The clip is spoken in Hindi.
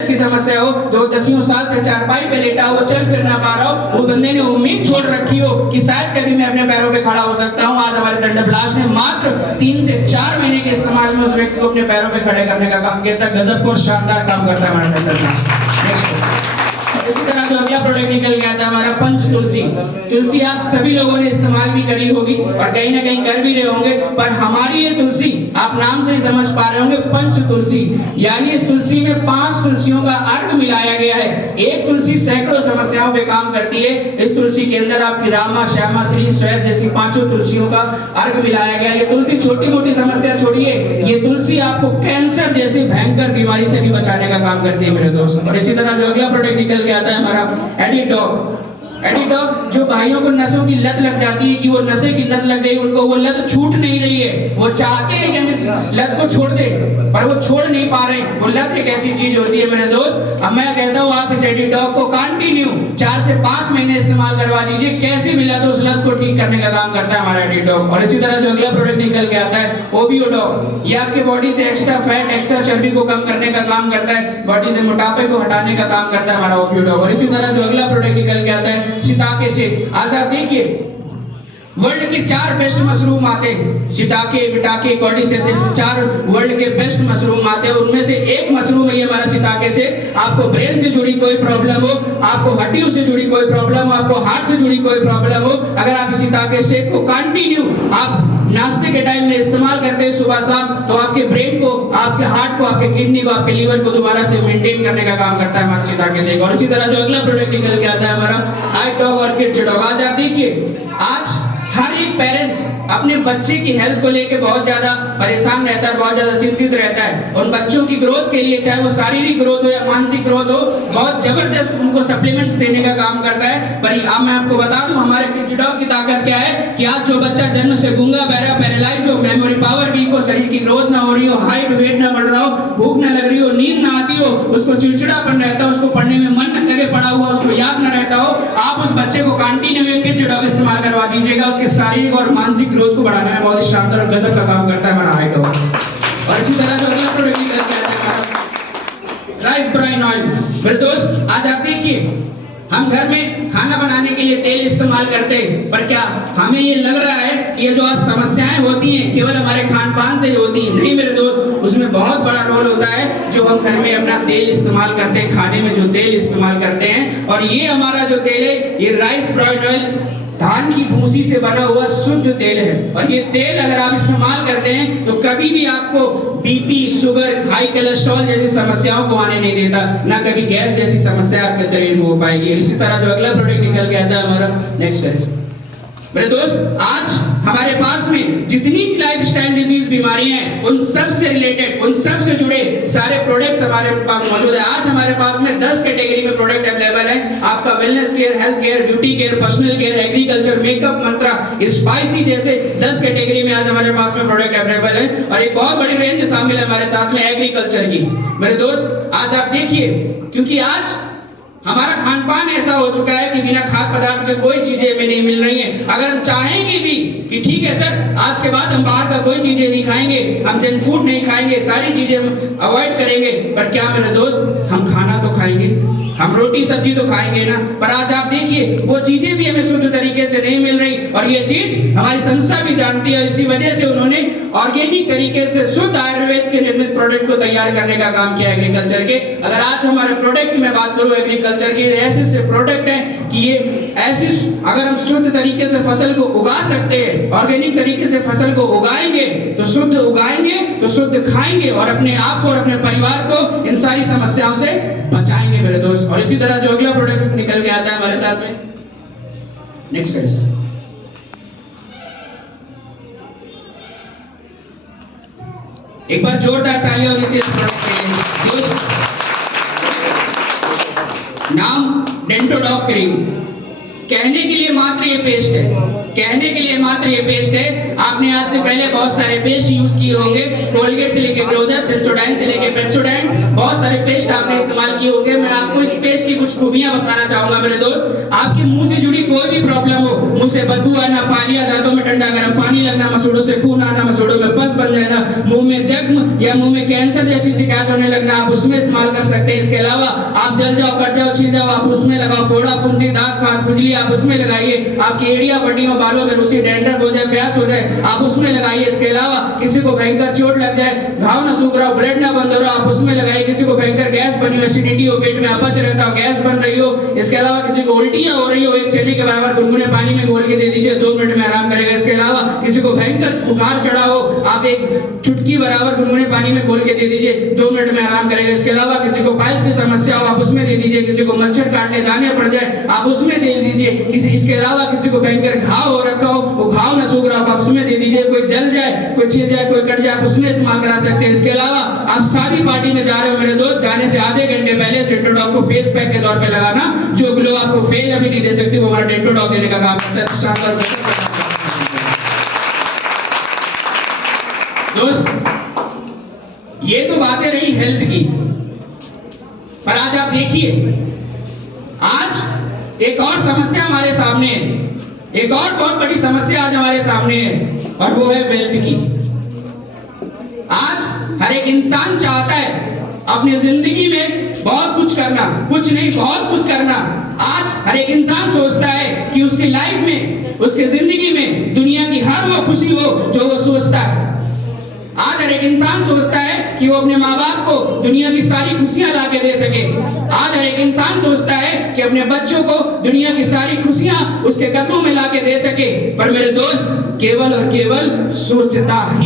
की समस्या हो, जो 10 साल से चारपाई पे लेटा हो, चल फिर ना पा रहा हो, वो बंदे ने उम्मीद छोड़ रखी हो कि शायद कभी मैं अपने पैरों पे खड़ा हो सकता हूँ। आज हमारे दंडोबलास्ट ने मात्र 3 से 4 महीने के इस्तेमाल में उस व्यक्ति को अपने पैरों पे खड़े करने का काम किया था। गजब को शानदार काम करता है हमारा दंडोबलास्ट। नेक्स्ट, इसी तरह जो अगला प्रोडक्ट निकल गया था हमारा पंच तुलसी। तुलसी आप सभी लोगों ने इस्तेमाल भी करी होगी और कहीं ना कहीं कर भी रहे होंगे, पर हमारी ये तुलसी आप नाम से ही समझ पा रहे होंगे, पंच तुलसी, यानी इस तुलसी में 5 तुलसियों का अर्क मिलाया गया है। एक तुलसी सैकड़ों समस्याओं पे काम करती है। इस तुलसी के अंदर आपकी रामा, श्यामा, श्री, श्वेत जैसी 5 तुलसियों का अर्क मिलाया गया। ये तुलसी छोटी मोटी समस्या छोड़िए, ये तुलसी आपको कैंसर जैसी भयंकर बीमारी से भी बचाने का काम करती है मेरे दोस्त। और इसी तरह जो अगला प्रोडक्ट निकल के आता है हमारा एडिडॉग। एडिडॉग जो भाइयों को नशों की लत लग जाती है कि वो नशे की लत लग गई, उनको वो लत छूट नहीं रही है, वो चाहते हैं कि हम इस लत को छोड़ दें पर वो छोड़ नहीं पा रहे। वो लत एक ऐसी चीज होती है मेरे दोस्त, अब मैं कहता हूँ आप इस एडिडॉग को कंटिन्यू 4 से 5 महीने इस्तेमाल करवा दीजिए, कैसे भी लत उस लत को ठीक करने का काम करता है हमारा एडिडॉग। और इसी तरह जो अगला प्रोडक्ट निकल के आता है ओबियोडॉग, ये आपके बॉडी से एक्स्ट्रा फैट, एक्स्ट्रा चर्बी को कम करने का काम करता है, बॉडी से मोटापे को हटाने का काम करता है हमारा ओबियोडॉग। और इसी तरह जो अगला प्रोडक्ट निकल के आता है शिताके से। आज आप देखिए वर्ल्ड के 4 बेस्ट मशरूम आते हैं, शिताके, बिटाके, कॉर्डिसेप्स, 4 वर्ल्ड के बेस्ट मशरूम आते हैं। उनमें से एक मशरूम है ये हमारा शिताके से। आपको ब्रेन से जुड़ी कोई प्रॉब्लम हो, आपको हड्डियों से जुड़ी कोई प्रॉब्लम हो, आपको हार्ट से जुड़ी कोई प्रॉब्लम हो, अगर आप शिताके शेक को कंटिन्यू आप नाश्ते के टाइम में इस्तेमाल करते हैं सुबह शाम, तो आपके ब्रेन को, आपके हार्ट को, आपके किडनी को, आपके लीवर को दोबारा से मेंटेन करने का काम करता है हमारा शिताके शेक। और इसी तरह जो अगला प्रोडक्ट निकल के आता है हमारा हाई डॉग और किड्स डॉग। आज आप देखिए, आज हर एक पेरेंट्स अपने बच्चे की हेल्थ को लेकर बहुत ज्यादा परेशान रहता है, बहुत ज्यादा चिंतित रहता है। उन बच्चों की ग्रोथ के लिए, चाहे वो शारीरिक ग्रोथ हो या मानसिक ग्रोथ हो, बहुत जबरदस्त उनको सप्लीमेंट्स देने का काम करता है। पर अब मैं आपको बता दूं हमारे किड्स डॉग की ताकत क्या है कि आज जो बच्चा जन्म से गूंगा, बहरा, पैरालाइज हो, मेमोरी पावर वीक हो, शरीर की ग्रोथ ना हो रही हो, हाइट वेट ना बढ़ रहा हो, भूख ना लग रही हो, नींद ना आती हो, उसको चिड़चिड़ापन रहता है, उसको पढ़ने में मन न लगे, पड़ा हुआ उसको याद ना रहता हो, आप उस बच्चे को कंटिन्यू किड्स डॉग इस्तेमाल करवा दीजिएगा। उसके शारीरिक और मानसिक ग्रोथ को बढ़ाने में बहुत शानदार और गजब का काम करता है हमारा हाई डॉग। और इसी तरह जो अगला प्रोडक्ट निकल के आता है हमारा राइस ब्राइन ऑयल। मेरे दोस्त आज आप देखिए, हम घर में खाना बनाने के लिए तेल इस्तेमाल करते हैं, पर क्या हमें ये लग रहा है कि ये जो आज समस्याएं होती हैं केवल हमारे खान पान से ही होती हैं? नहीं मेरे दोस्त, उसमें बहुत बड़ा रोल होता है जो हम घर में अपना तेल इस्तेमाल करते हैं, खाने में जो तेल इस्तेमाल करते हैं। और ये हमारा जो तेल है, ये राइस ब्राइन ऑयल धान की भूसी से बना हुआ शुद्ध तेल है। और ये तेल अगर आप इस्तेमाल करते हैं तो कभी भी आपको बीपी, शुगर, हाई कोलेस्ट्रॉल जैसी समस्याओं को आने नहीं देता, ना कभी गैस जैसी समस्या आपके शरीर में हो पाएगी। इसी तरह जो अगला प्रोडक्ट निकल के आता है हमारा नेक्स्ट है मेरे दोस्त, आज हमारे पास में जितनी भी लाइफस्टाइल डिजीज बीमारियां हैं, उन सब से रिलेटेड, उन सब से जुड़े सारे प्रोडक्ट्स हमारे पास मौजूद है। आज हमारे पास में 10 कैटेगरी में प्रोडक्ट अवेलेबल है। आपका wellness care, health care, beauty care, personal care, agriculture, makeup, मंत्रा, स्पाइसी जैसे 10 कैटेगरी में आज हमारे पास में प्रोडक्ट अवेलेबल है। और एक बहुत बड़ी रेंज शामिल है हमारे साथ में एग्रीकल्चर की। मेरे दोस्त आज आप देखिए, क्योंकि आज हमारा खान पान ऐसा हो चुका है कि बिना खाद्य पदार्थ के कोई चीजें हमें नहीं मिल रही हैं। अगर हम चाहेंगे भी कि ठीक है सर, आज के बाद हम बाहर का कोई चीजें नहीं खाएंगे, हम जंक फूड नहीं खाएंगे, सारी चीजें हम अवॉइड करेंगे, पर क्या मेरे दोस्त, हम खाना तो खाएंगे, हम रोटी सब्जी तो खाएंगे ना। पर आज आप देखिए, वो चीजें भी हमें शुद्ध तरीके से नहीं मिल रही, और ये चीज हमारी संस्था भी जानती है। इसी वजह से उन्होंने ऑर्गेनिक तरीके से शुद्ध आयुर्वेद के निर्मित प्रोडक्ट को तैयार करने का काम किया एग्रीकल्चर के। अगर आज हमारे प्रोडक्ट की मैं बात करूं एग्रीकल्चर के, ऐसे प्रोडक्ट हैं कि ये ऐसी, अगर हम शुद्ध तरीके से फसल को उगा सकते हैं, ऑर्गेनिक तरीके से फसल को उगाएंगे तो शुद्ध उगाएंगे तो शुद्ध खाएंगे, और अपने आप को और अपने परिवार को इन सारी समस्याओं से बचाएंगे मेरे दोस्त। और इसी तरह जो अगला प्रोडक्ट निकल के आता है हमारे साथ में नेक्स्ट है सर, एक बार जोरदार तालियां होनी चाहिए इस प्रोडक्ट के लिए। नाम डेंटोडॉग क्रीम। कहने के लिए मात्र ये पेस्ट है, कहने के लिए मात्र ये पेस्ट है। आपने आज से पहले बहुत सारे पेस्ट यूज किए होंगे, कोलगेट से लेके क्लोजअप, सेंसोडाइन से लेके पेप्सोडाइन, बहुत सारे पेस्ट आपने इस्तेमाल किए होंगे। मैं आपको इस पेस्ट की कुछ खूबियां बताना चाहूंगा मेरे दोस्त। आपके मुंह से जुड़ी कोई भी प्रॉब्लम हो, मुंह से बदबू आना, पालिया, दांतों में ठंडा गर्म पानी लगना, मसूड़ों से खून आना, मसूड़ों में पस बन जाना, मुंह में जख्म या मुंह में कैंसर जैसी शिकायत होने लगना, आप उसमें इस्तेमाल कर सकते हैं। इसके अलावा आप जल जाओ, कट जाओ, छिल जाओ, आप उसमें लगाओ। फोड़ा, फुंसी, दांत खात, खुजली, आप उसमें लगाइए। आपकी एड़ियां, पट्टियों, बालों में रूसी, डैंड्रफ हो जाए, प्यास हो जाए, आप उसमें लगाइए। इसके अलावा किसी को भयंकर चोट लग जाए, घाव ना सूख रहा हो, ब्लड ना बंद हो रहा, आप उसमें लगाइए। किसी को भयंकर गैस बनी हो, एसिडिटी हो, पेट में अपच रहता हो, गैस बन रही हो, इसके अलावा किसी को उल्टियां हो रही हो, एक चने के बराबर गुनगुने पानी में घोल के दे दीजिए, 2 मिनट में आराम करेगा। इसके अलावा किसी को भयंकर बुखार चढ़ा हो, आप एक चुटकी बराबर गुनगुने पानी में घोल के दे दीजिए, 2 मिनट में आराम करेगा। इसके अलावा किसी को पाइल्स की समस्या हो, आप उसमें दे दीजिए। किसी को मच्छर काटने दाने पड़ जाए, आप उसमें दे दीजिए। इसके अलावा किसी को भयंकर घाव हो रखा हो, वो घाव न सूख रहा हो, आप उसमें दे दीजिए। कोई जल जाए, कोई छिल जाए, कोई कट जाए, आप उसमें इस्तेमाल करा सकते हैं। इसके अलावा आप शादी पार्टी में जा रहे हो मेरे दोस्त, जाने से आधे घंटे पहले डेंटोडॉक को फेस पैक के तौर पे लगाना। जो ग्लो आपको फेल अभी नहीं दे सकती, वो हमारा डेंटोडॉक देने का काम करता है। शानदार दोस्त, ये तो बातें रही हेल्थ की, पर आज आप देखिए, आज एक और समस्या हमारे सामने है। एक और बहुत बड़ी समस्या आज हमारे सामने है, और वो है वेल्थ की। आज हर एक इंसान चाहता है अपनी जिंदगी में बहुत कुछ करना, कुछ नहीं बहुत कुछ करना। आज हर एक इंसान सोचता है कि उसकी लाइफ में, उसकी जिंदगी में दुनिया की हर वो खुशी हो जो वो सोचता है। आज हर एक इंसान सोचता है कि वो अपने माँ बाप को दुनिया की सारी खुशियां ला के दे सके। आज हर एक इंसान सोचता है कि अपने बच्चों को दुनिया की सारी खुशियां उसके कदमों में ला के दे सके। पर मेरे दोस्त, केवल और केवल सोचता ही